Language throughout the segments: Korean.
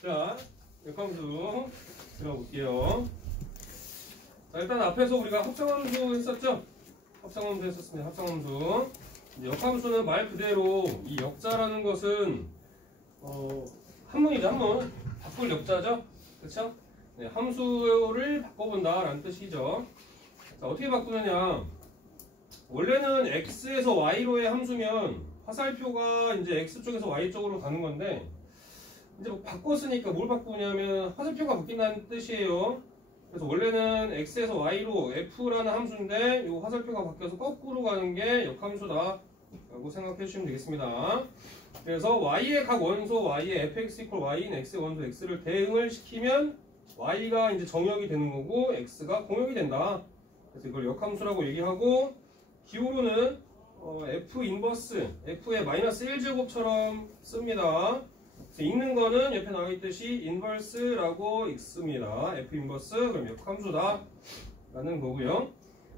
자, 역함수 들어볼게요. 자, 일단 앞에서 우리가 합성함수 했었죠? 합성함수 했었습니다. 합성함수. 이제 역함수는 말 그대로 이 역자라는 것은 한문이죠. 한문. 바꿀 역자죠? 그쵸? 네, 함수를 바꿔본다라는 뜻이죠. 자, 어떻게 바꾸느냐? 원래는 x에서 y로의 함수면 화살표가 이제 x 쪽에서 y 쪽으로 가는 건데, 이제 뭐 바꿨으니까 뭘 바꾸냐면 화살표가 바뀐다는 뜻이에요. 그래서 원래는 x에서 y로 f라는 함수인데 이 화살표가 바뀌어서 거꾸로 가는 게 역함수다 라고 생각해 주시면 되겠습니다. 그래서 y의 각 원소 y의 fx equal y인 x의 원소 x를 대응을 시키면 y가 이제 정역이 되는 거고 x가 공역이 된다. 그래서 이걸 역함수라고 얘기하고, 기호로는 f 인버스 f의 마이너스 1제곱처럼 씁니다. 읽는 거는 옆에 나와 있듯이 인버스라고 읽습니다. f 인버스 그럼 역함수다 라는 거고요.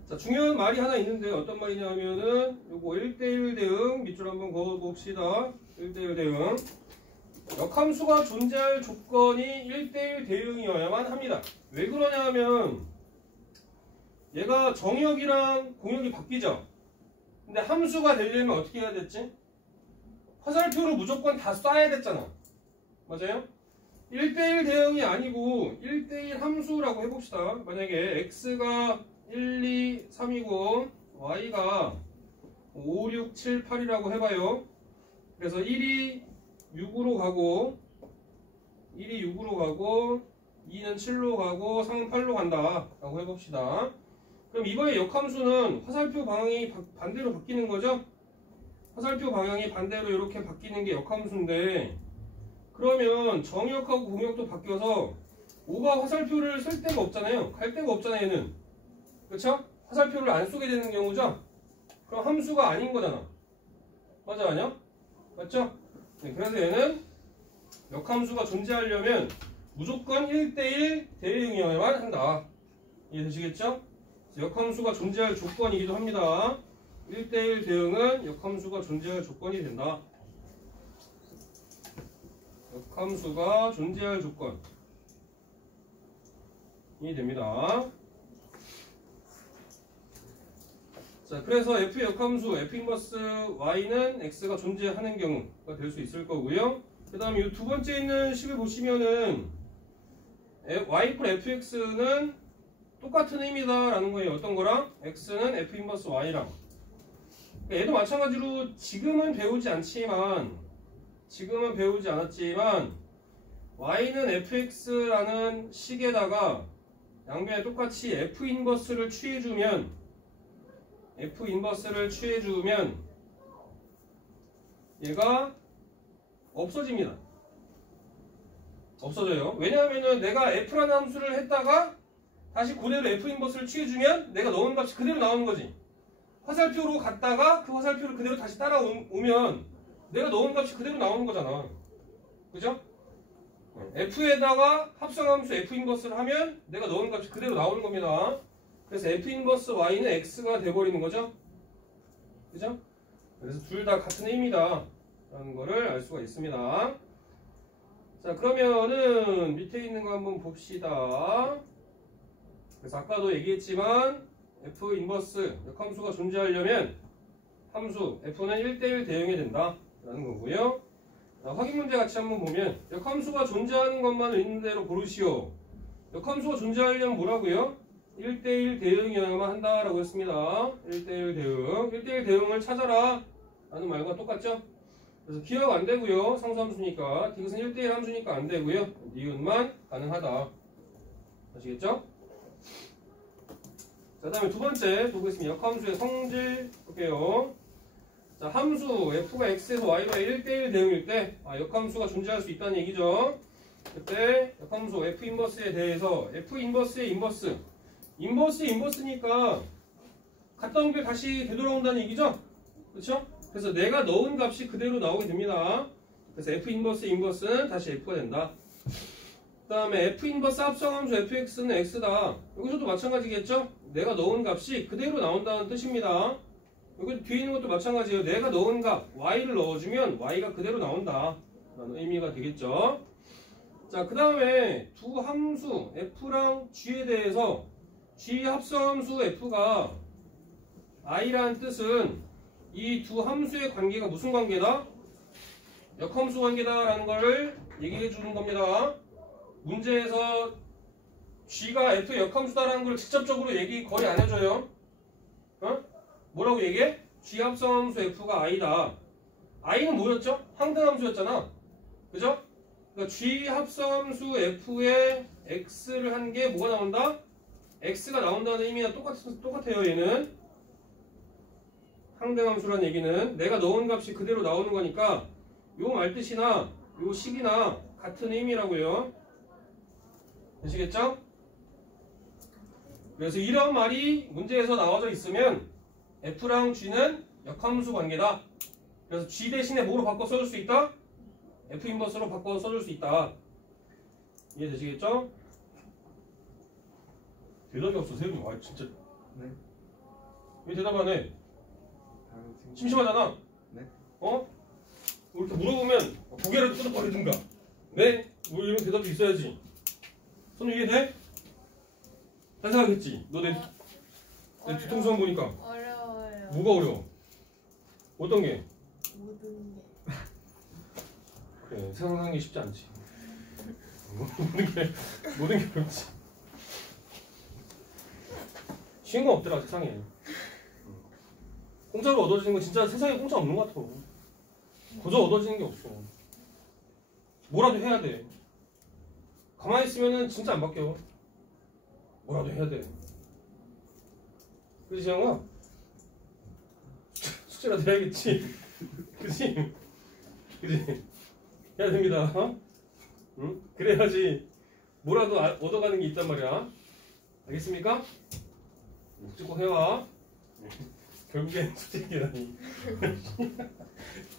자, 중요한 말이 하나 있는데 어떤 말이냐면은 요거 1대1 대응 밑줄 한번 그어봅시다. 1대1 대응. 역함수가 존재할 조건이 1대1 대응이어야만 합니다. 왜 그러냐 하면 얘가 정역이랑 공역이 바뀌죠. 근데 함수가 되려면 어떻게 해야 됐지? 화살표를 무조건 다 쏴야 됐잖아. 맞아요? 1대1 대응이 아니고 1대1 함수라고 해봅시다. 만약에 x가 1, 2, 3이고 y가 5, 6, 7, 8이라고 해봐요. 그래서 1이 6으로 가고 1이 6으로 가고 2는 7로 가고 3은 8로 간다 라고 해봅시다. 그럼 이번에 역함수는 화살표 방향이 반대로 바뀌는 거죠? 화살표 방향이 반대로 이렇게 바뀌는 게 역함수인데, 그러면 정역하고 공역도 바뀌어서 5가 화살표를 쓸 데가 없잖아요. 갈 데가 없잖아요, 얘는. 그렇죠? 화살표를 안 쏘게 되는 경우죠? 그럼 함수가 아닌 거잖아. 맞아, 아니야? 맞죠? 네, 그래서 얘는 역함수가 존재하려면 무조건 1대1 대응이어야만 한다. 이해되시겠죠? 역함수가 존재할 조건이기도 합니다. 1대1 대응은 역함수가 존재할 조건이 된다. 역함수가 존재할 조건이 됩니다. 자, 그래서 f 역함수 f 인버스 y는 x가 존재하는 경우가 될 수 있을 거고요. 그 다음에 이 두 번째 있는 식을 보시면은 y equal fx는 똑같은 의미다 라는 거예요. 어떤 거랑? x는 f 인버스 y랑. 얘도 마찬가지로 지금은 배우지 않았지만 y는 fx라는 식에다가 양변에 똑같이 f 인버스를 취해주면 얘가 없어집니다. 없어져요. 왜냐하면은 내가 f라는 함수를 했다가 다시 그대로 f 인버스를 취해주면 내가 넣은 값이 그대로 나오는 거지. 화살표로 갔다가 그 화살표를 그대로 다시 따라오면 내가 넣은 값이 그대로 나오는 거잖아. 그죠? f에다가 합성함수 f 인버스를 하면 내가 넣은 값이 그대로 나오는 겁니다. 그래서 f 인버스 y는 x가 돼버리는 거죠. 그죠? 그래서 둘 다 같은 의미다 라는 거를 알 수가 있습니다. 자, 그러면은 밑에 있는 거 한번 봅시다. 그래서 아까도 얘기했지만 f 인버스 역함수가 존재하려면 함수 f는 1대1 대응이 된다 라는 거고요. 자, 확인 문제 같이 한번 보면 역함수가 존재하는 것만 있는 대로 고르시오. 역함수가 존재하려면 뭐라고요? 1대1 대응이어야만 한다라고 했습니다. 1대1 대응. 1대1 대응을 찾아라 라는 말과 똑같죠? 그래서 기억 안 되고요. 상수함수니까. 디귿은 1대1 함수니까 안 되고요. 니은만 가능하다. 아시겠죠? 자, 그 다음에 두 번째 보겠습니다. 역함수의 성질 볼게요. 자, 함수 f가 x에서 y로의 1대1 대응일 때 역함수가 존재할 수 있다는 얘기죠. 그때 역함수 f 인버스에 대해서 f 인버스의 인버스니까 갔던 길 다시 되돌아온다는 얘기죠. 그렇죠? 그래서 내가 넣은 값이 그대로 나오게 됩니다. 그래서 f 인버스의 인버스는 다시 f가 된다. 그 다음에 f 인버스 합성함수 fx는 x다. 여기서도 마찬가지겠죠? 내가 넣은 값이 그대로 나온다는 뜻입니다. 여기 뒤에 있는 것도 마찬가지예요. 내가 넣은 값 y를 넣어주면 y가 그대로 나온다 라는 의미가 되겠죠. 자, 그 다음에 두 함수 f랑 g에 대해서 g 합성함수 f가 i라는 뜻은 이 두 함수의 관계가 무슨 관계다? 역함수 관계다라는 거를 얘기해 주는 겁니다. 문제에서 g가 f의 역함수다라는 걸 직접적으로 얘기 거의 안 해줘요. 어? 뭐라고 얘기해? g 합성함수 f가 i다. i는 뭐였죠? 항등함수였잖아. 그죠? 그러니까 g 합성함수 f의 x를 한 게 뭐가 나온다? x가 나온다는 의미가 똑같아요. 얘는 항등함수라는 얘기는 내가 넣은 값이 그대로 나오는 거니까 요 말뜻이나 요 식이나 같은 의미라고요. 되시겠죠? 그래서 이런 말이 문제에서 나와져 있으면 f랑 g는 역함수 관계다. 그래서 g 대신에 뭐로 바꿔 써줄 수 있다? f 인버스로 바꿔 써줄 수 있다. 이해되시겠죠? 대답이 없어, 세훈이. 아, 진짜. 네. 왜 대답 안 해? 다른 친구. 심심하잖아? 네. 어? 이렇게 물어보면 고개를 끄덕거리든가. 네? 뭐 이런 대답이 있어야지. 손 이해돼? 딴 생각했지? 너 내 뒤통수 한번 보니까. 어려워요. 뭐가 어려워? 어떤 게? 모든 게. 그래, 세상 사는 게 쉽지 않지. 모든 게 어렵지. 쉬운 건 없더라, 세상에. 공짜로 얻어지는 건 진짜 세상에 공짜 없는 것 같아. 거저 얻어지는 게 없어. 뭐라도 해야 돼. 가만히 있으면은 진짜 안 바뀌어. 뭐라도 해야 돼. 그지, 재영아? 숙제라도 해야겠지. 그지? 그지? 해야 됩니다. 어? 응? 그래야지 뭐라도 얻어가는 게 있단 말이야. 알겠습니까? 꼭 해와. 결국엔 숙제라니.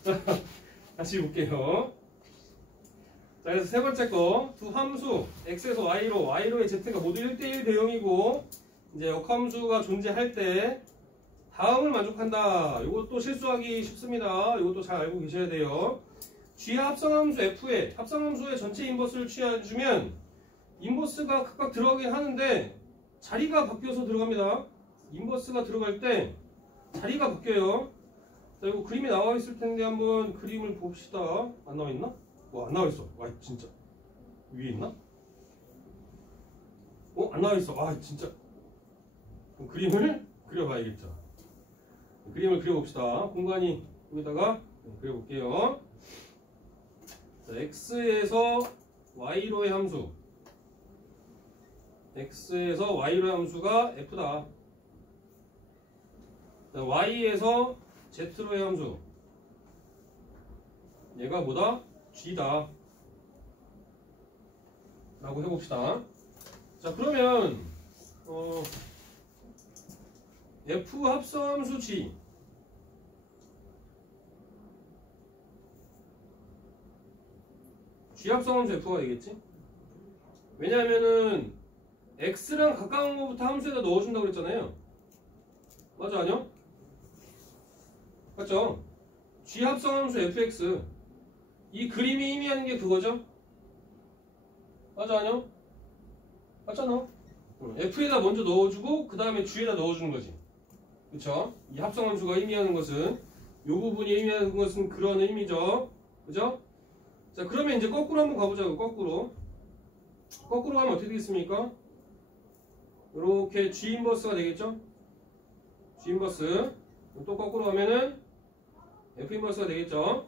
자, 다시 볼게요. 자, 그래서 세 번째 거, 두 함수 x에서 y로의 z가 모두 1대1 대응이고 이제 역함수가 존재할 때 다음을 만족한다. 이것도 실수하기 쉽습니다. 이것도 잘 알고 계셔야 돼요. g 합성함수 f에 합성함수의 전체 인버스를 취해주면 인버스가 각각 들어가긴 하는데 자리가 바뀌어서 들어갑니다. 인버스가 들어갈 때 자리가 바뀌어요. 자, 이거 그림이 나와 있을 텐데 한번 그림을 봅시다. 안 나와 있나? 뭐 안 나와 있어. 와, 진짜 위에 있나? 안 나와 있어. 아, 진짜. 그럼 그림을 그려봐야겠죠. 그림을 그려봅시다. 공간이 여기다가 그려볼게요. 자, x에서 y로의 함수. x에서 y로의 함수가 f다. 자, y에서 z로의 함수. 얘가 뭐다? g다. 라고 해봅시다. 자, 그러면 f 합성함수 g 합성함수 f가 되겠지? 왜냐하면은 x랑 가까운 것부터 함수에다 넣어준다고 그랬잖아요. 맞아, 아니요? 맞죠? g 합성함수 fx 이 그림이 의미하는 게 그거죠? 맞아, 아니요? 맞잖아. f에다 먼저 넣어주고 그 다음에 g에다 넣어주는 거지. 그쵸? 이 합성함수가 의미하는 것은 이 부분이 의미하는 것은 그런 의미죠. 그죠? 자, 그러면 이제 거꾸로 한번 가보자고. 거꾸로 가면 어떻게 되겠습니까? 이렇게 g 인버스가 되겠죠? g 인버스. 또 거꾸로 가면은 f 인버스가 되겠죠?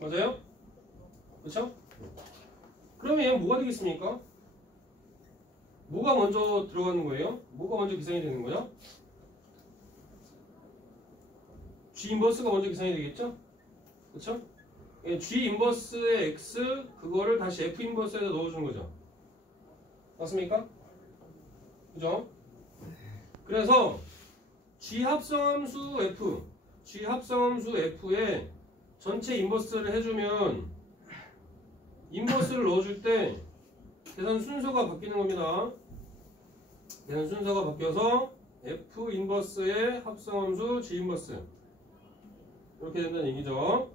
맞아요? 그쵸? 그러면 얘는 뭐가 되겠습니까? 뭐가 먼저 들어가는 거예요? 뭐가 먼저 기상이 되는 거죠? G 인버스가 먼저 기상이 되겠죠? 그쵸? G 인버스의 X 그거를 다시 F 인버스에다 넣어주는 거죠. 맞습니까? 그죠? 그래서 G 합성함수 F에 전체 인버스를 해주면 인버스를 넣어줄 때 계산 순서가 바뀌는 겁니다. 계산 순서가 바뀌어서 F 인버스의 합성함수 G 인버스 이렇게 된다는 얘기죠.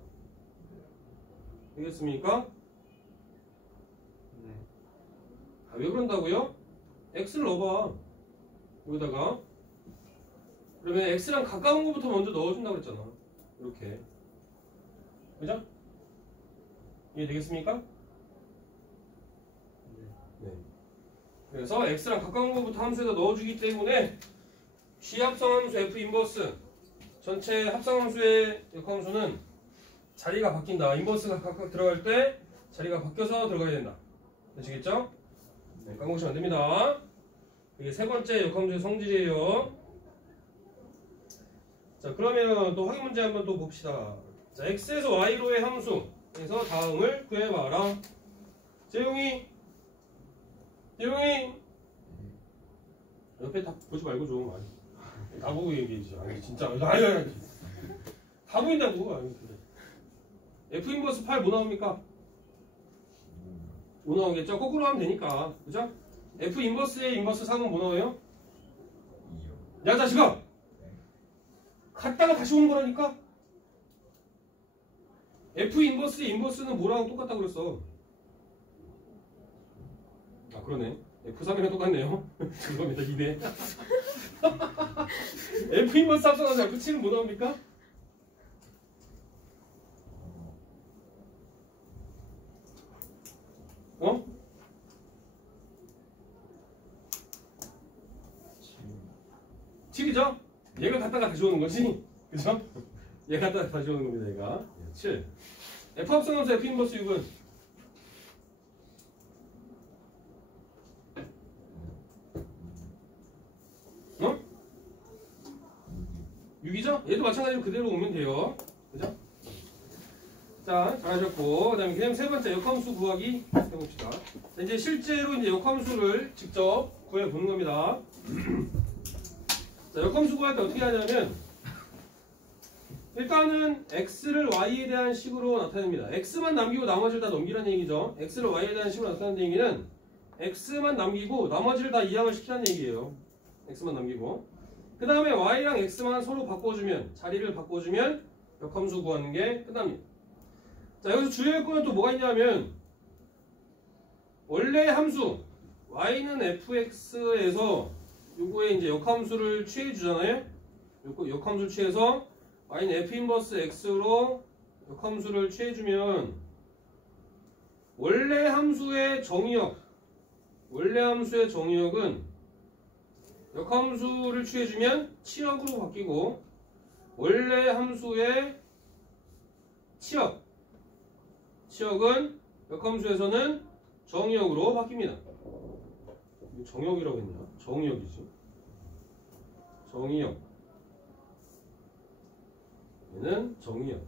되겠습니까? 왜 그런다고요? x를 넣어봐. 여기다가. 그러면 x랑 가까운 것부터 먼저 넣어준다고 그랬잖아. 이렇게. 그죠? 이해되겠습니까? 네. 그래서 x랑 가까운 것부터 함수에다 넣어주기 때문에 G합성함수 F 인버스 전체 합성함수의 역함수는 자리가 바뀐다. 인버스가 각각 들어갈 때 자리가 바뀌어서 들어가야 된다. 되시겠죠? 네, 까먹으시면 안 됩니다. 이게 세 번째 역함수의 성질이에요. 자, 그러면 또 확인 문제 한번 또 봅시다. 자, x에서 y로의 함수에서 다음을 구해봐라. 재용이 옆에 다 보지 말고 좀. 아니, 다 보고 얘기해주지. 아니 진짜 아니 다 보인다고. 아니, 그래. F 인버스 8 뭐 나옵니까? 5 나오겠죠? 거꾸로 하면 되니까. 그죠? F 인버스의 인버스 3은 뭐 나와요? 야 자식아! 갔다가 다시 오는 거라니까? F 인버스의 인버스는 뭐랑 똑같다고 그랬어? 아 그러네. F3이랑 똑같네요. 죄송합니다. 2대. F 인버스 합성하자 F7은 뭐 나옵니까? 어? 7이죠? 얘가 갔다가 다시 오는 거지? 그죠? 얘가 갔다가 다시 오는 겁니다. 얘가 7. F 합성함수 F 인버스 6은 어? 6이죠? 얘도 마찬가지로 그대로 오면 돼요. 그죠? 자, 잘하셨고, 그 다음에 그냥 세 번째 역함수 구하기 해봅시다. 이제 실제로 이제 역함수를 직접 구해보는 겁니다. 자, 역함수 구할 때 어떻게 하냐면, 일단은 x를 y에 대한 식으로 나타냅니다. x만 남기고 나머지를 다 넘기라는 얘기죠. x를 y에 대한 식으로 나타내는 얘기는 x만 남기고 나머지를 다 이항을 시키라는 얘기예요. x만 남기고. 그 다음에 y랑 x만 서로 바꿔주면, 자리를 바꿔주면 역함수 구하는 게 끝납니다. 자, 여기서 주의할 거는 또 뭐가 있냐면, 원래 함수 y는 fx에서 요거에 이제 역함수를 취해 주잖아요. 역함수를 취해서 y는 f 인버스 x로 역함수를 취해 주면 원래 함수의 정의역, 은 역함수를 취해 주면 치역으로 바뀌고, 원래 함수의 치역은 역함수에서는 정의역으로 바뀝니다. 정역이라고 했냐? 정의역이지. 정의역. 얘는 정의역.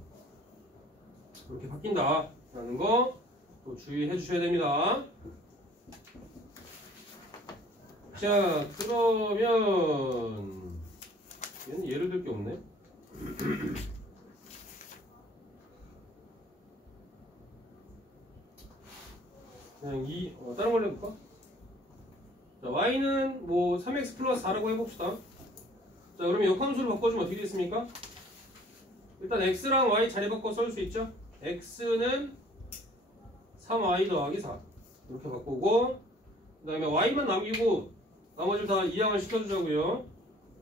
이렇게 바뀐다라는 거 또 주의해 주셔야 됩니다. 자, 그러면 얘는 예를 들 게 없네. 그냥 다른 걸로 해볼까? 자, y는 뭐 3x 플러스 4라고 해봅시다. 자, 그러면 역함수를 바꿔주면 어떻게 되겠습니까? 일단 x랑 y 자리 바꿔 썰 수 있죠? x는 3y 더하기 4 이렇게 바꾸고, 그 다음에 y만 남기고 나머지를 다 이항을 시켜주자고요.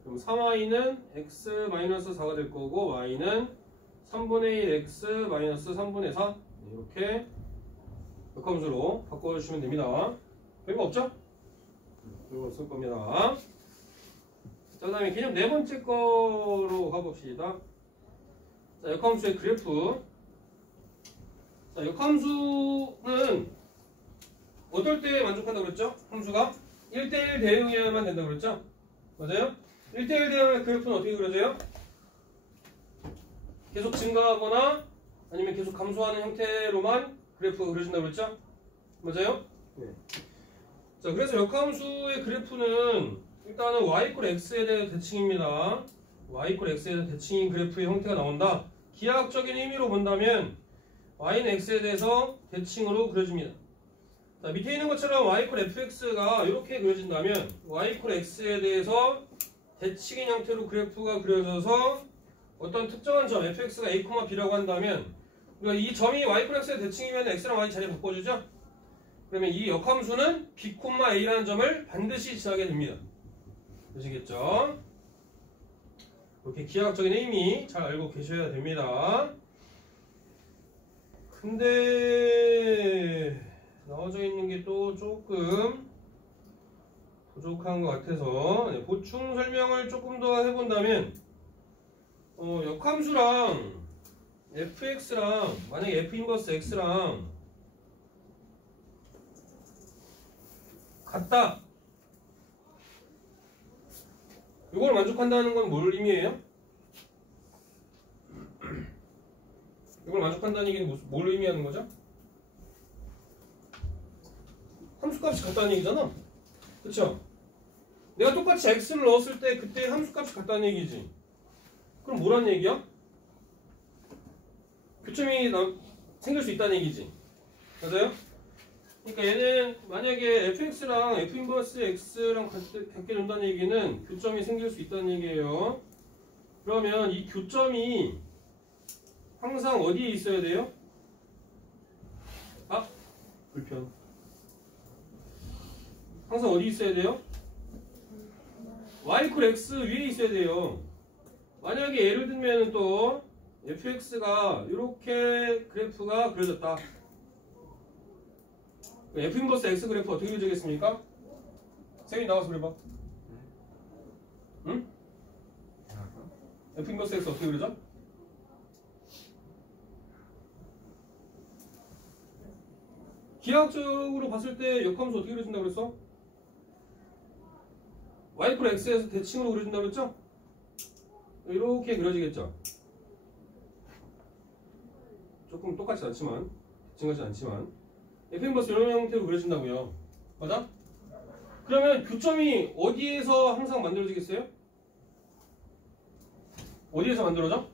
그럼 3y는 x-4가 될 거고, y는 3분의 1 x-3분의 4 이렇게 역함수로 바꿔주시면 됩니다. 별거 없죠? 별거 없을 겁니다. 자, 그 다음에 개념 네 번째 거로 가봅시다. 자, 역함수의 그래프. 자, 역함수는 어떨 때 만족한다고 그랬죠? 함수가 1대1 대응이어야만 된다고 그랬죠? 맞아요? 1대1 대응의 그래프는 어떻게 그려져요? 계속 증가하거나 아니면 계속 감소하는 형태로만 그래프가 그려진다고 그랬죠? 맞아요? 네. 자, 그래서 역함수의 그래프는 일단은 y = x에 대한 대칭입니다. y = x에 대한 대칭인 그래프의 형태가 나온다. 기하학적인 의미로 본다면 y는 x에 대해서 대칭으로 그려집니다. 자, 밑에 있는 것처럼 y = fx가 이렇게 그려진다면 y = x에 대해서 대칭인 형태로 그래프가 그려져서 어떤 특정한 점 fx가 a, b라고 한다면, 그러니까 이 점이 y = x의 대칭이면 x랑 y 자리 바꿔주죠? 그러면 이 역함수는 b, a라는 점을 반드시 지나게 됩니다. 되시겠죠? 이렇게 기하학적인 의미 잘 알고 계셔야 됩니다. 근데 나와져 있는 게 또 조금 부족한 것 같아서 보충 설명을 조금 더 해본다면 역함수랑 fx랑 만약에 f 인버스 x랑 같다. 이걸 만족한다는 건 뭘 의미해요? 이걸 만족한다는 얘기는 뭘 의미하는 거죠? 함수값이 같다는 얘기잖아. 그쵸? 내가 똑같이 x를 넣었을 때 그때 함수값이 같다는 얘기지. 그럼 뭐란 얘기야? 교점이 생길 수 있다는 얘기지. 맞아요? 그러니까 얘는 만약에 fx랑 f 인버스 x랑 같게 된다는 얘기는 교점이 생길 수 있다는 얘기예요. 그러면 이 교점이 항상 어디에 있어야 돼요? 아, 불편. 항상 어디 있어야 돼요? y x 위에 있어야 돼요. 만약에 예를 들면 또 fx가 이렇게 그래프가 그려졌다. f 인버스 x 그래프 어떻게 그려지겠습니까? 쌤이 나와서 그려봐. 응? f 인버스 x 어떻게 그려져? 기하학적으로 봤을 때 역함수 어떻게 그려진다고 그랬어? y x에서 대칭으로 그려진다고 그랬죠? 이렇게 그려지겠죠? 조금 똑같지 않지만 대칭하지 않지만 f 인버스 이런 형태로 그려진다고요. 맞아? 그러면 교점이 어디에서 항상 만들어지겠어요? 어디에서 만들어져?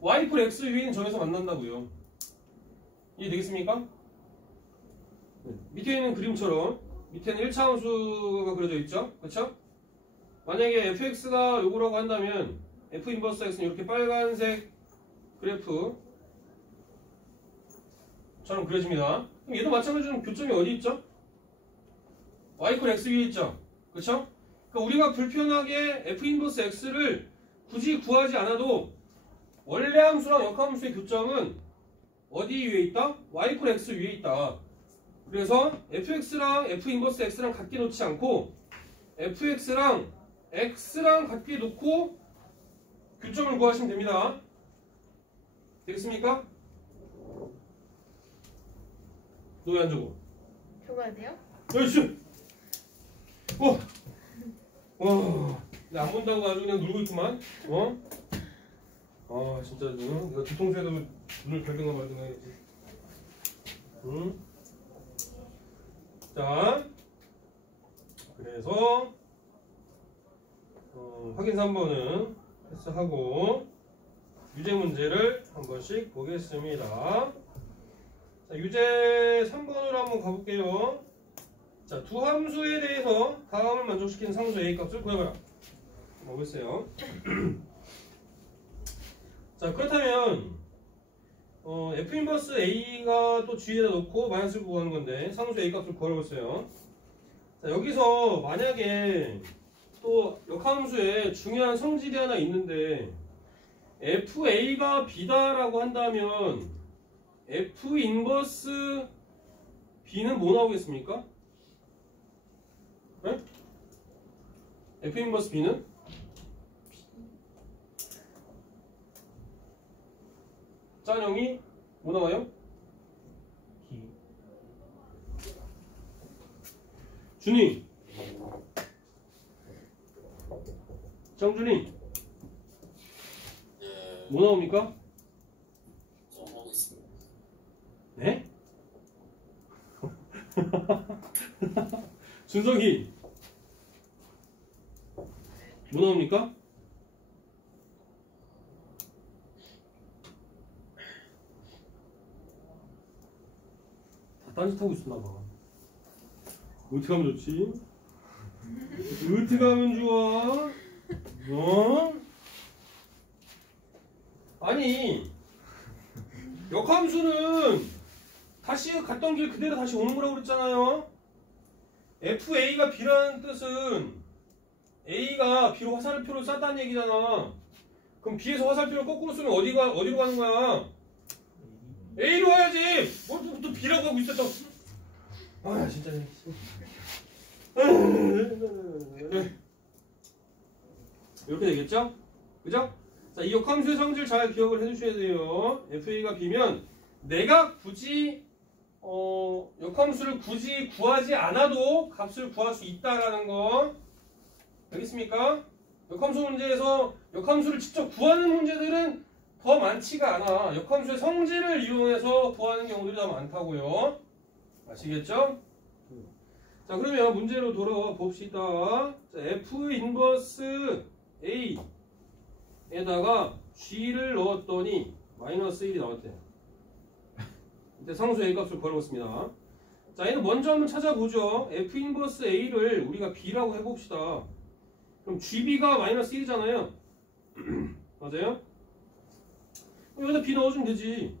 y x 위에 있는 점에서 만난다고요. 이해되겠습니까? 밑에 있는 그림처럼 밑에는 1차 함수가 그려져 있죠? 그렇죠? 만약에 fx가 요거라고 한다면 f 인버스 x는 이렇게 빨간색 그래프 처럼 그려집니다. 그럼 얘도 마찬가지로 교점이 어디 있죠? y x 위에 있죠? 그렇죠? 그러니까 우리가 불편하게 f 인버스 x를 굳이 구하지 않아도 원래 함수랑 역함수의 교점은 어디 위에 있다? y x 위에 있다. 그래서 fx랑 f 인버스 x랑 같게 놓지 않고 fx랑 x랑 같게 놓고 교점을 구하시면 됩니다. 되겠습니까? 너 왜 안 적어? 적어야 돼요? 어이씨! 안 본다고 아주 그냥 놀고 있구만. 진짜 내가 뒤통수에도 눈을 별든가 말든가 해야지. 응? 자, 그래서 확인 3번은 패스하고 유제 문제를 한 번씩 보겠습니다. 자, 유제 3번으로 한번 가볼게요. 자, 두 함수에 대해서 다음을 만족시키는 상수 A 값을 구해봐라. 보겠어요. 자, 그렇다면 f 인버스 a가 또 g에다 놓고 마이너스를 구하는 건데 상수 a 값을 구하려고했어요. 자, 여기서 만약에 또 역함수에 중요한 성질이 하나 있는데 fa가 b다라고 한다면 f 인버스 b는 뭐 나오겠습니까? 네? f 인버스 b는 짠형이 뭐 나와요? 준이, 장준이, 뭐 나옵니까? 하고 있습니다. 네? 준석이, 뭐 나옵니까? 딴짓하고 있었나봐. 어떻게 하면 좋지? 어떻게 하면 좋아? 아니, 역함수는 다시 갔던 길 그대로 다시 오는 거라고 그랬잖아요. FA가 B라는 뜻은 A가 B로 화살표를 쐈다는 얘기잖아. 그럼 B에서 화살표를 거꾸로 쏘면 어디로 가는 거야? A로 가야지. 뭘 또 B라고 하고 있었죠? 아 진짜. 이렇게 되겠죠? 그죠? 자, 이 역함수의 성질 잘 기억을 해주셔야 돼요. FA가 B면 내가 굳이 역함수를 굳이 구하지 않아도 값을 구할 수 있다라는 거 알겠습니까? 역함수 문제에서 역함수를 직접 구하는 문제들은 더 많지가 않아. 역함수의 성질을 이용해서 구하는 경우들이 더 많다고요. 아시겠죠? 자, 그러면 문제로 돌아와 봅시다. 자, F 인버스 A에다가 G를 넣었더니 마이너스 1이 나왔대요. 이때 상수 A 값을 구하겠습니다. 자, 얘는 먼저 한번 찾아보죠. F 인버스 A를 우리가 B라고 해봅시다. 그럼 GB가 마이너스 1이잖아요. 맞아요? 그럼 여기다 B 넣어주면 되지.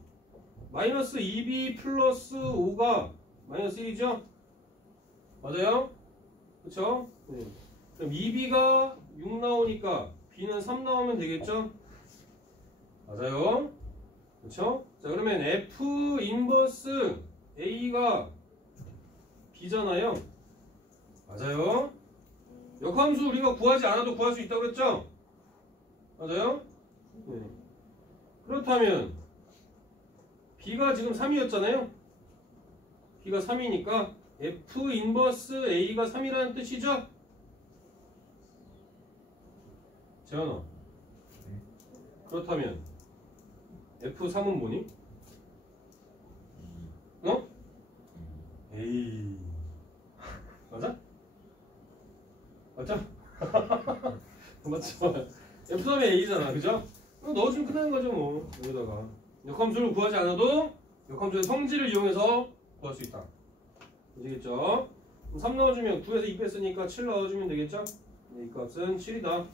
마이너스 2B 플러스 5가 마이너스 1이죠? 맞아요? 그쵸? 네. 그럼 2B가 6 나오니까 B는 3 나오면 되겠죠? 맞아요? 그쵸? 자, 그러면 F 인버스 A가 B잖아요? 맞아요? 역함수 우리가 구하지 않아도 구할 수 있다고 그랬죠? 맞아요? 네. 그렇다면 B가 지금 3이었잖아요? B가 3이니까 F 인버스 A가 3이라는 뜻이죠? 재현아. 그렇다면 F3은 뭐니? 어? 에이. 맞아? 맞죠? 맞죠? F3이 A잖아. 그죠? 넣어주면 끝나는 거죠 뭐. 여기다가 역함수를 구하지 않아도 역함수의 성질을 이용해서 구할 수 있다. 아시겠죠? 3 넣어주면 9에서 2 뺐으니까 7 넣어주면 되겠죠? 이 값은 7이다.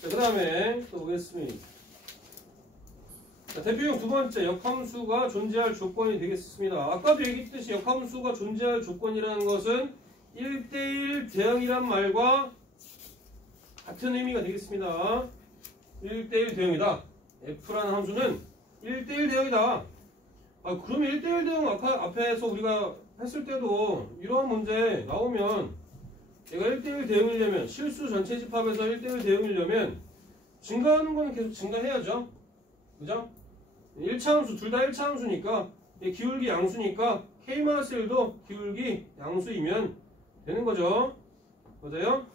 자, 그 다음에 또 보겠습니다. 자, 대표용 두 번째 역함수가 존재할 조건이 되겠습니다. 아까도 얘기했듯이 역함수가 존재할 조건이라는 것은 1대1 대응이란 말과 같은 의미가 되겠습니다. 1대1 대응이다. F라는 함수는 1대1 대응이다. 아, 그러면 1대1 대응 앞에서 우리가 했을 때도 이러한 문제 나오면 얘가 1대1 대응이려면 실수 전체 집합에서 1대1 대응이려면 증가하는 거는 계속 증가해야죠. 그죠? 1차 함수, 둘 다 1차 함수니까 기울기 양수니까 K-1도 기울기 양수이면 되는 거죠. 맞아요?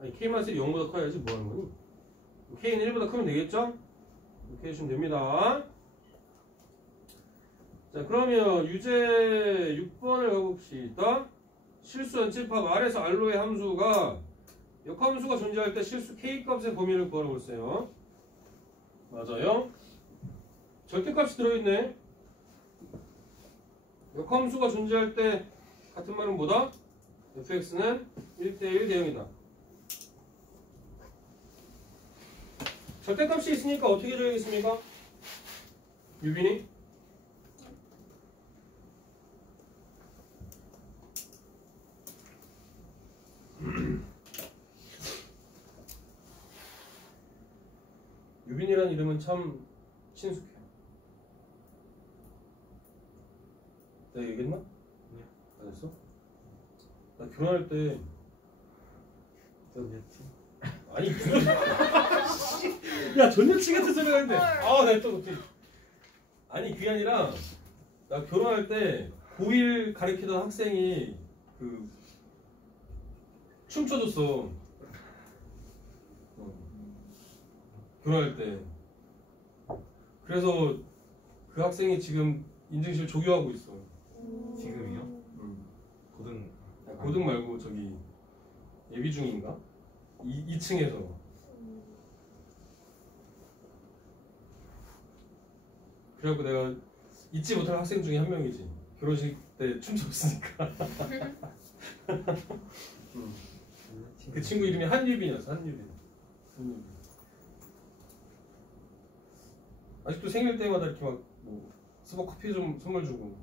아니 K-1이 0보다 커야지 뭐 하는 거니? K는 1보다 크면 되겠죠? 이렇게 해주시면 됩니다. 자, 그러면 유제 6번을 가봅시다. 실수 전체집합 R에서 R로의 함수가 역함수가 존재할 때 실수 K값의 범위를 구하라고 했어요. 맞아요? 절대값이 들어있네. 역함수가 존재할 때 같은 말은 뭐다? fx는 1대1 대응이다. 절대값이 있으니까 어떻게 해줘야겠습니까? 유빈이? 유빈이라는 이름은 참 친숙해. 내가 얘기했나? 안 했어? 나 결혼할 때 아니 야 전 여친 같은 소리가 있는데 내가 또 어떻게 아니 그게 아니라 나 결혼할 때 고1 가르치던 학생이 그 춤춰줬어. 결혼할 때. 그래서 그 학생이 지금 인증실 조교하고 있어. 지금이요? 응. 고등 고등 말고 저기 예비 중인가? 2층에서. 그래갖고 내가 잊지 못할 학생 중에 한 명이지. 결혼식 때 춤췄으니까. 그 친구 이름이 한유빈이었어. 한유빈. 아직도 생일 때마다 이렇게 막 뭐 스벅 커피 좀 선물 주고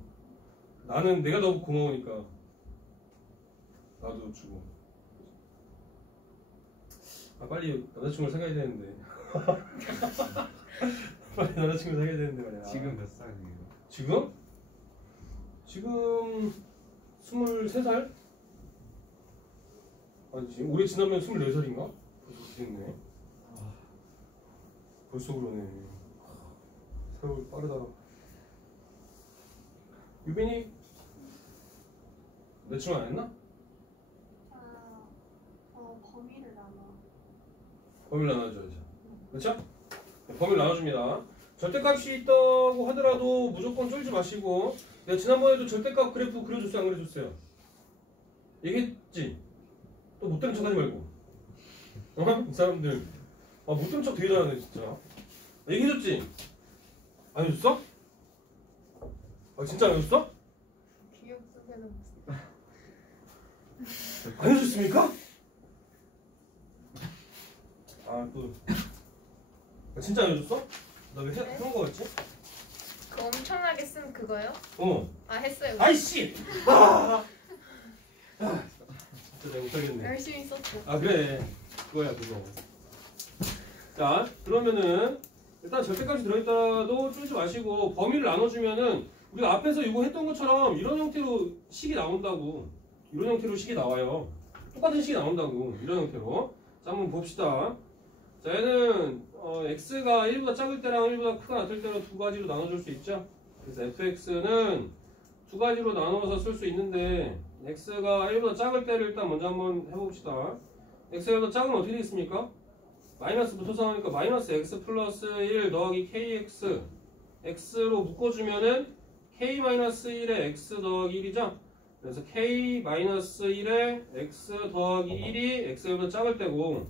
나는 내가 너무 고마우니까 나도 주고 아 빨리 남자친구를 사귀어야 되는데 빨리 남자친구를 사귀어야 되는데 말이야. 지금 몇 살이에요? 지금? 지금 23살? 아니 지금 올해 지나면 24살인가? 벌써 됐네. 벌써 그러네. 세월 빠르다. 유빈이 며칠 안 했나? 범위를 나눠. 범위를 나눠줘야죠. 그렇죠? 범위를 나눠줍니다. 절대값이 있다고 하더라도 무조건 쫄지 마시고 내가 지난번에도 절대값 그래프 그려줬어요? 안 그려줬어요? 얘기했지? 또 못 들은 척 하지 말고 어? 이 사람들 아, 못 들은 척 되게 잘하네 진짜. 얘기해줬지? 안 해줬어? 아 진짜 안 해줬어? 기억 속에는 안 해줬습니까? 아 또 진짜 안 해줬어? 나 왜 해본 거 같지? 그 엄청나게 쓴 그거요? 어. 아 했어요. 아이씨! 아, 진짜 내가 못하겠네. 열심히 썼어. 아 그래 그거야 그거. 자 그러면은 일단 절대값이 들어있다도 쫄지 마시고 범위를 나눠주면은 우리가 앞에서 이거 했던 것처럼 이런 형태로 식이 나온다고. 이런 형태로 식이 나와요. 똑같은 식이 나온다고 이런 형태로. 자 한번 봅시다. 자 얘는 x가 1보다 작을 때랑 1보다 크가 같을 때로 두 가지로 나눠줄 수 있죠. 그래서 fx는 두 가지로 나눠서 쓸 수 있는데 x가 1보다 작을 때를 일단 먼저 한번 해봅시다. x가 1보다 작으면 어떻게 되겠습니까? 마이너스 붙어서 나오니까 마이너스 x 플러스 1 더하기 kx x로 묶어주면은 k-1에 x 더하기 1이죠. 그래서 k-1에 x 더하기 1이 x보다 작을 때고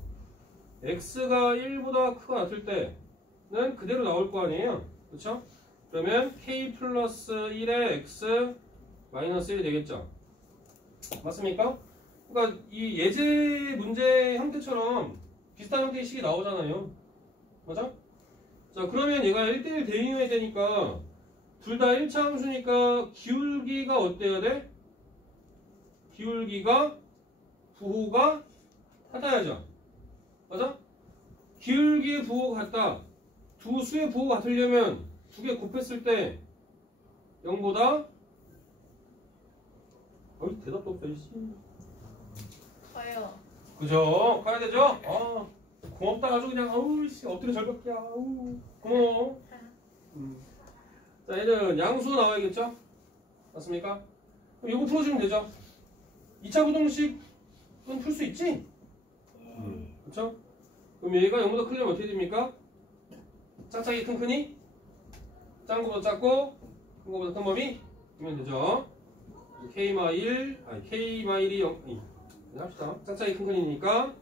x가 1보다 크가 같을 때는 그대로 나올 거 아니에요. 그렇죠? 그러면 k 플러스 1에 x 마이너스 1이 되겠죠. 맞습니까? 그러니까 이 예제 문제 형태처럼 비슷한 형태의 식이 나오잖아요. 맞아? 자 그러면 얘가 1대1 대응해야 되니까 둘 다 1차 함수니까 기울기가 어때야 돼? 기울기가 부호가 같아야죠. 맞아? 기울기의 부호가 같다. 두 수의 부호가 같으려면 두 개 곱했을 때 0보다 대답도 없어 이씨. 봐요. 그죠? 가야 되죠? 아 고맙다 아주 그냥 아우 씨 엎드려 절벽이야. 아우 고마워. 자 얘는 양수 나와야겠죠? 맞습니까? 그럼 이거 풀어주면 되죠? 2차 부동식은 풀 수 있지? 그렇죠? 그럼 얘가 0보다 크려면 어떻게 됩니까? 짝짝이 튼큰이? 작은 거보다 작고 큰 거보다 큰 범위? 그러면 되죠? k-1이 0 합시다. 짝짝이 큰큰이니까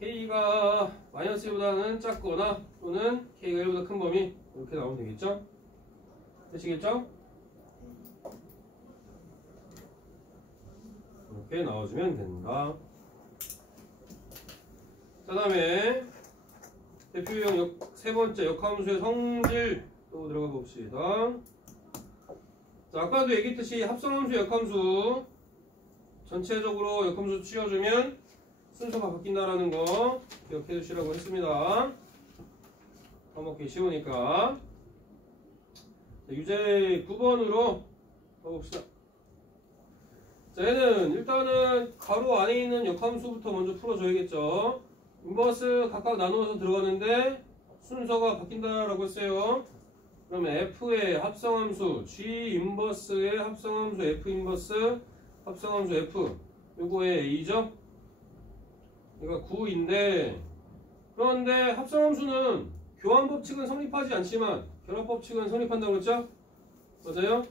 k가 마이너스 1보다는 작거나 또는 k가 1보다 큰 범위 이렇게 나오면 되겠죠? 되시겠죠? 이렇게 나와주면 된다. 그 다음에 대표형 세 번째 역함수의 성질 또 들어가 봅시다. 자, 아까도 얘기했듯이 합성함수 역함수 전체적으로 역함수 치워주면 순서가 바뀐다라는 거 기억해 주시라고 했습니다. 까먹기 쉬우니까. 자, 유제 9번으로 가봅시다. 자, 얘는 일단은 가로 안에 있는 역함수부터 먼저 풀어줘야겠죠. 인버스 각각 나누어서 들어가는데 순서가 바뀐다라고 했어요. 그러면 F의 합성함수 G 인버스의 합성함수 F 인버스 합성함수 F 요거의 A죠. 얘가 9인데 그런데 합성함수는 교환법칙은 성립하지 않지만 결합법칙은 성립한다고 그랬죠? 맞아요?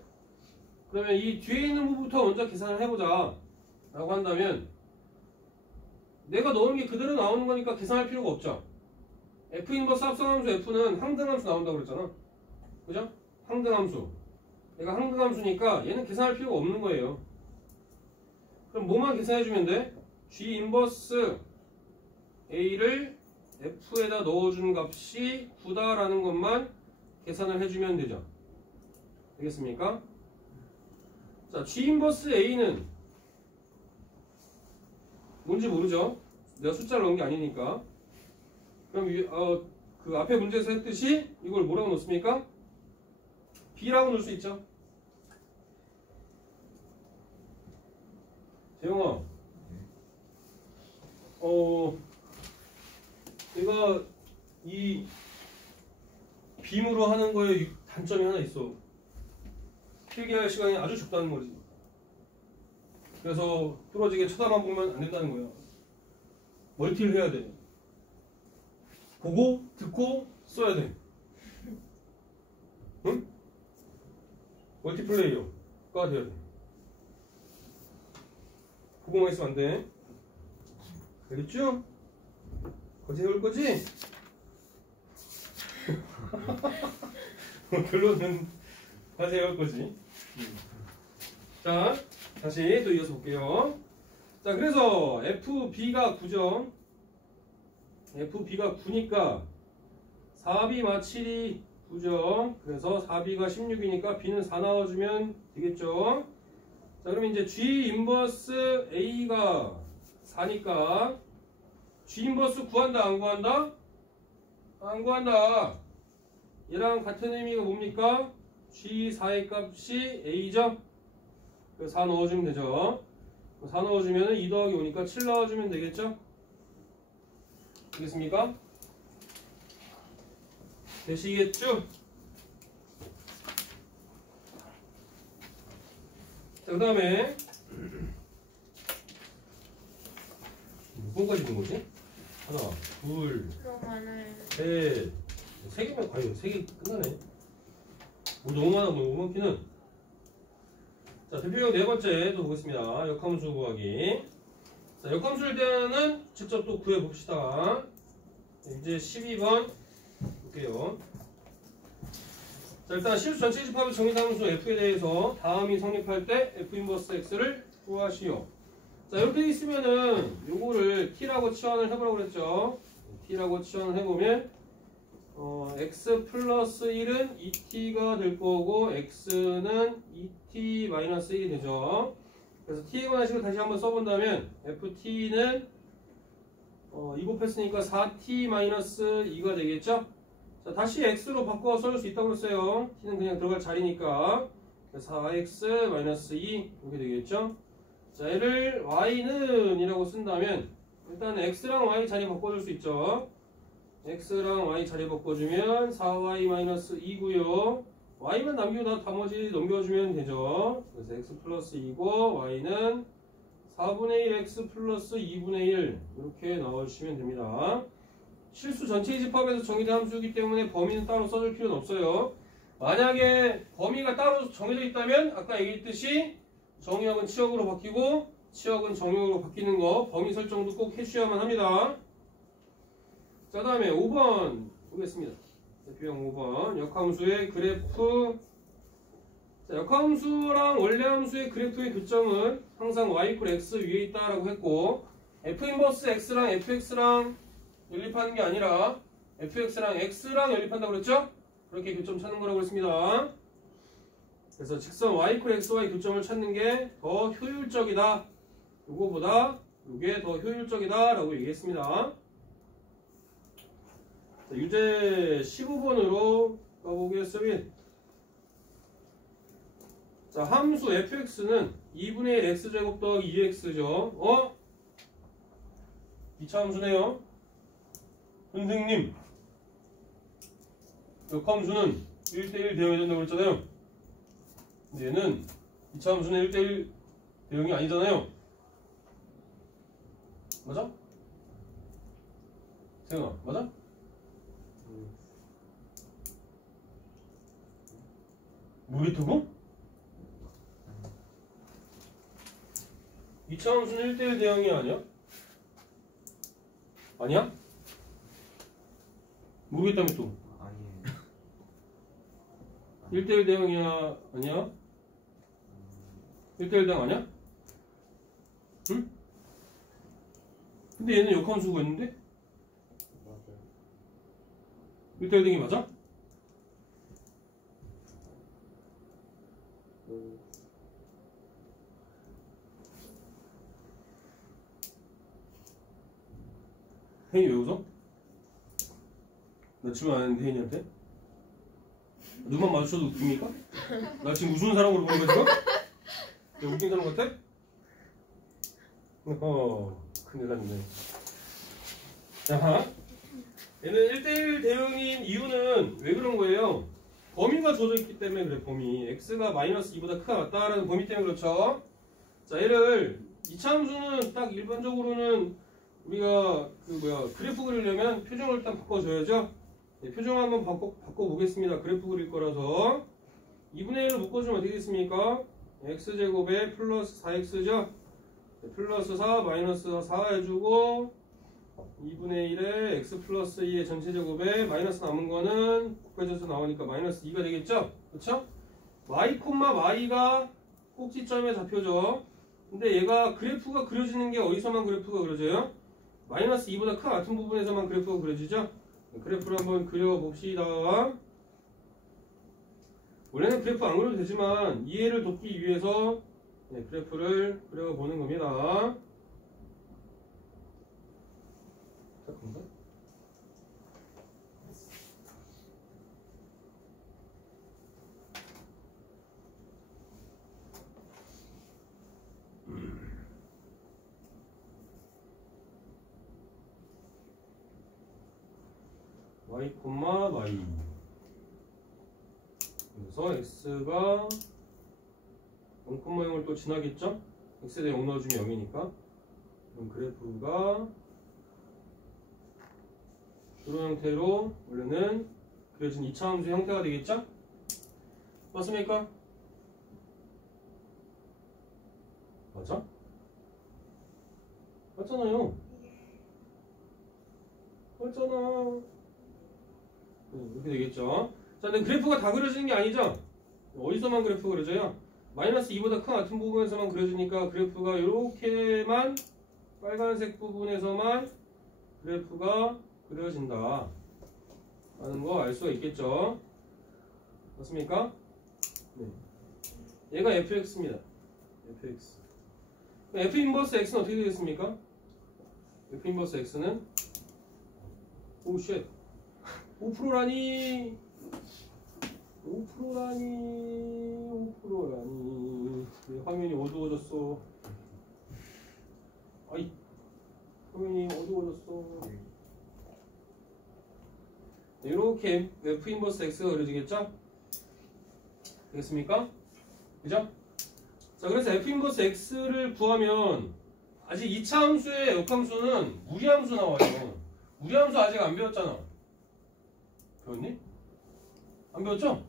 그러면 이 뒤에 있는 부분부터 먼저 계산을 해보자 라고 한다면 내가 넣은 게 그대로 나오는 거니까 계산할 필요가 없죠. F 인버스 합성함수 F는 항등함수 나온다고 그랬잖아. 그죠? 항등함수. 얘가 항등함수니까 얘는 계산할 필요가 없는 거예요. 그럼 뭐만 계산해주면 돼? G 인버스 A를 f에다 넣어준 값이 9다라는 것만 계산을 해주면 되죠. 되겠습니까? 자, G 인버스 A는 뭔지 모르죠? 내가 숫자를 넣은 게 아니니까. 그럼 그 앞에 문제에서 했듯이 이걸 뭐라고 넣습니까? B라고 넣을 수 있죠. 재영아, 내가 이 빔으로 하는 거에 단점이 하나 있어. 필기할 시간이 아주 적다는 거지. 그래서 뚫어지게 쳐다만 보면 안 된다는 거야. 멀티를 해야 돼. 보고, 듣고, 써야 돼. 응? 멀티플레이어가 돼야 돼. 보고만 있으면 안 돼. 알겠죠? 거지 해올 거지? 결론은 과제 해올 거지. 자, 다시 또 이어서 볼게요. 자, 그래서 FB가 9점. FB가 9니까 4B 마칠이 9점. 그래서 4B가 16이니까 B는 4 나와주면 되겠죠. 자, 그러면 이제 G 인버스 A가 4니까 G 인버스 구한다, 안 구한다? 안 구한다. 얘랑 같은 의미가 뭡니까? G4의 값이 A죠? 그래서 4 넣어주면 되죠. 4 넣어주면 2 더하기 5니까 7 넣어주면 되겠죠? 되겠습니까? 되시겠죠? 자, 그 다음에 몇 번까지 본 거지? 하나, 둘, 너무 많아요. 셋, 세 개면 과연 세 개 끝나네. 뭐 너무 많아, 너무 많기는. 자, 대표형 네 번째 또 보겠습니다. 역함수 구하기. 자, 역함수에 대한은 직접 또 구해 봅시다. 이제 12번 볼게요. 자, 일단 실수 전체 집합의 정의함수 f에 대해서 다음이 성립할 때 f 인버스 x를 구하시오. 자, 이렇게 돼 있으면은 요거를 t라고 치환을 해보라고 그랬죠. t라고 치환을 해보면 x 플러스 1은 2t가 될 거고 x는 2t 마이너스 1이 되죠. 그래서 t에 관한 식을 다시 한번 써본다면 ft는 2 곱했으니까 4t 마이너스 2가 되겠죠. 자, 다시 x로 바꿔 써줄 수 있다고 했어요. t는 그냥 들어갈 자리니까 4x 마이너스 2 이렇게 되겠죠. 자, 얘를 y는 이라고 쓴다면 일단 x랑 y 자리 바꿔줄 수 있죠. x랑 y 자리 바꿔주면 4y 마이너스 2고요. y만 남기고 나머지 넘겨주면 되죠. 그래서 x 플러스 2고 y는 4분의 1 x 플러스 2분의 1 이렇게 넣어주시면 됩니다. 실수 전체 집합에서 정의된 함수이기 때문에 범위는 따로 써줄 필요는 없어요. 만약에 범위가 따로 정해져 있다면 아까 얘기했듯이 정의역은 치역으로 바뀌고 치역은 정의역으로 바뀌는 거 범위 설정도 꼭 해주셔야만 합니다. 자, 다음에 5번 보겠습니다. 대표형 5번 역함수의 그래프. 자, 역함수랑 원래 함수의 그래프의 교점은 항상 y 이퀄 x 위에 있다라고 했고 f 인버스 x랑 fx랑 연립하는 게 아니라 fx랑 x랑 연립한다고 그랬죠? 그렇게 교점 찾는 거라고 했습니다. 그래서 직선 y 이퀄 x와의 교점을 찾는 게 더 효율적이다. 요거보다 요게 더 효율적이다 라고 얘기했습니다. 자, 유제 15번으로 가보겠습니다. 자, 함수 fx는 2분의 1 x제곱 더하기 2x죠. 2차 함수네요. 선생님, 역함수는 1대1 대응해야 된다고 그랬잖아요. 근데 얘는 2차 함수는 1대1 대응이 아니잖아요. 맞아? 세연아, 맞아? 모르겠다고? 2차 함수는 1대1 대응이 아니야? 아니야? 모르겠다며 또. 아니에요. 1대1 대응이야? 아니야? 1대1 대응 아니야? 응? 근데 얘는 역함수가 있는데? 맞아요. 1대1 되기 맞아? 혜인이 왜 웃어? 나 질문 안 했는데 혜인이한테? 눈만 마주쳐도 웃깁니까? 나 지금 웃는 사람으로 보는 거지? 내가 웃긴 사람 같아? 큰일 났네. 자, 얘는 1대1 대응인 이유는 왜 그런 거예요? 범위가 주어져 있기 때문에 그래. 범위 x가 마이너스 2보다 크다 같다라는 범위 때문에 그렇죠. 자, 얘를 이차함수는 딱 일반적으로는 우리가 그래프 그리려면 표정을 일단 바꿔줘야죠. 네, 표정 한번 바꿔보겠습니다. 그래프 그릴 거라서 2분의 1로 묶어주면 어떻게 됐습니까? x제곱에 플러스 4x죠. 네, 플러스 4 마이너스 4 해주고 2분의 1에 x 플러스 2의 전체 제곱에 마이너스 남은 거는 곱해져서 나오니까 마이너스 2가 되겠죠? 그쵸? y, y가 꼭지점의 좌표죠. 근데 얘가 그래프가 그려지는 게 어디서만 그래프가 그려져요? 마이너스 2보다 큰 같은 부분에서만 그래프가 그려지죠? 그래프를 한번 그려봅시다. 원래는 그래프 안 그려도 되지만 이해를 돕기 위해서 그래프를 그려보는 겁니다. 잠깐만. y, y. 그래서 x가 0,0을 또 지나겠죠? x에 0 넣어주면 0이니까. 그럼 그래프가 이런 형태로 원래는 그려진 2차 함수의 형태가 되겠죠? 맞습니까? 맞아? 맞잖아요. 맞잖아. 이렇게 되겠죠. 자, 근데 그래프가 다 그려지는 게 아니죠? 어디서만 그래프가 그려져요? 마이너스 2보다 큰 같은 부분에서만 그려지니까 그래프가 이렇게만 빨간색 부분에서만 그래프가 그려진다 라는 거 알 수가 있겠죠. 맞습니까? 네. 얘가 fx입니다. fx. f 인버스 x는 어떻게 되겠습니까? f 인버스 x는 오 쉣 5%라니 5%라니 5%라니 왜 화면이 어두워졌어. 아이 화면이 어두워졌어. 이렇게 f 인버스 x가 그려지겠죠? 되겠습니까? 그죠? 자, 그래서 f 인버스 x를 구하면 아직 2차 함수의 역함수는 무리함수 나와요. 무리함수 아직 안 배웠잖아. 배웠니? 안 배웠죠?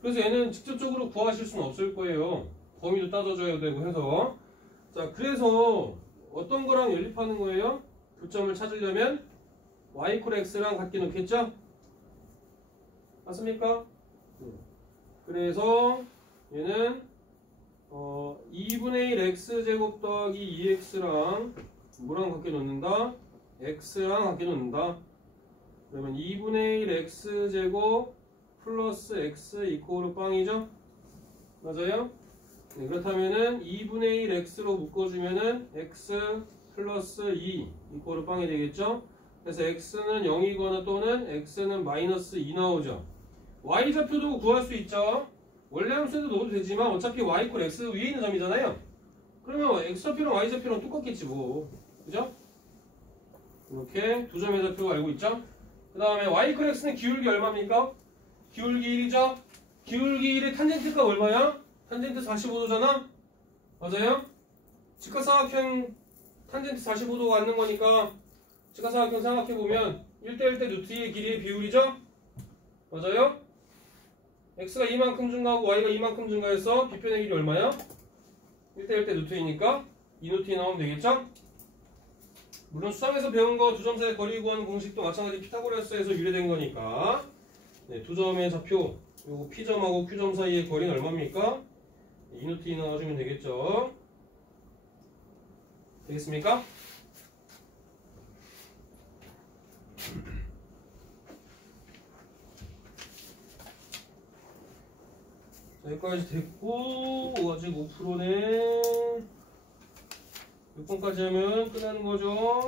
그래서 얘는 직접적으로 구하실 수는 없을 거예요. 범위도 따져줘야 되고 해서. 자, 그래서 어떤 거랑 연립하는 거예요? 교점을 찾으려면 y 이퀄 x랑 같게 놓겠죠? 맞습니까? 그래서 얘는 2분의 1 x제곱 더하기 2x랑 뭐랑 같게 놓는다? x랑 같게 놓는다. 그러면 2분의 1 x제곱 플러스 x 이퀄 빵이죠? 맞아요? 네, 그렇다면은 2분의 1 x로 묶어주면은 x 플러스 2 이퀄 빵이 되겠죠? 그래서 x는 0이거나 또는 x는 마이너스 2 나오죠. y좌표도 구할 수 있죠. 원래 함수에도 넣어도 되지만 어차피 y 이퀄 x 위에 있는 점이잖아요. 그러면 x좌표랑 y좌표랑 똑같겠지 뭐. 그죠? 이렇게 두 점의 좌표가 알고 있죠. 그 다음에 y 이퀄 x는 기울기 얼마입니까? 기울기 1이죠. 기울기 1의 탄젠트 값 얼마야? 탄젠트 45도잖아. 맞아요? 직각삼각형 탄젠트 45도가 맞는 거니까 직각삼각형 생각해보면 1대1 대 루트 2의 길이의 비율이죠? 맞아요? x가 이만큼 증가하고 y가 이만큼 증가해서 비편의 길이 얼마야? 1대1 대 루트 2니까 2 루트 2 나오면 되겠죠? 물론 수학에서 배운 거 두 점 사이의 거리 구하는 공식도 마찬가지 피타고라스에서 유래된 거니까 네, 두 점의 좌표 요거 P점하고 Q점 사이의 거리는 얼마입니까? 2 루트 2 나와주면 되겠죠? 되겠습니까? 여기까지 됐고 아직 5%네. 6번까지 하면 끝나는 거죠.